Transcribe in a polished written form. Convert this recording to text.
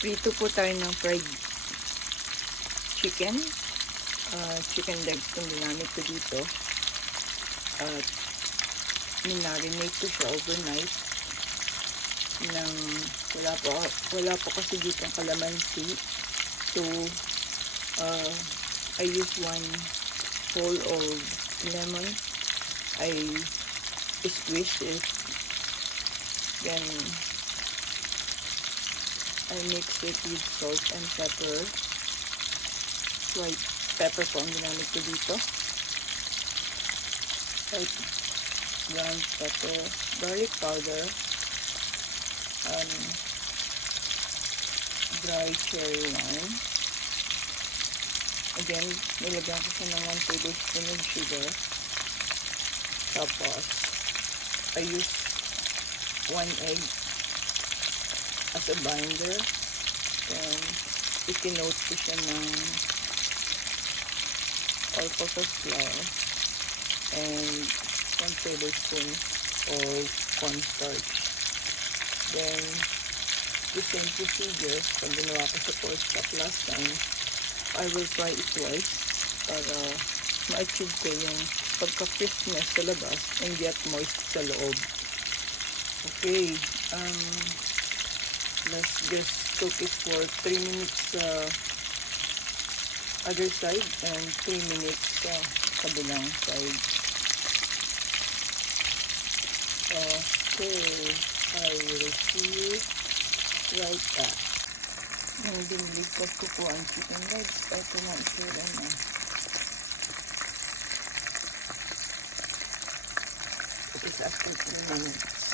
Prito po tayo ng fried chicken. Chicken legs itong ginamit ko dito. At minarinate ko siya overnight. Wala po kasi dito ang kalamansi. So, I use 1 whole of lemon. I squeeze it. Then, I mix it with salt and pepper. White pepper po ang ginamit ko dito. White brown pepper, garlic powder, dry cherry wine. Again, nilagyan ko siya ng 1 tablespoon of sugar. Tapos, I use 1 egg as a binder. Then, ikinote ko siya ng all-purpose flour and 1 tablespoon of cornstarch. Then, the same procedure pag ginawa ko sa pork chop last time, I will fry it twice para ma-achieve ko yung pagka-crispness sa labas and yet moist sa loob. Okay, let's just cook it for 3 minutes sa other side and 3 minutes sa kabilang side. Okay, I will see you right back. Yung dinilikas ko po ang chicken legs. Ito na isura na. It is after 3 minutes.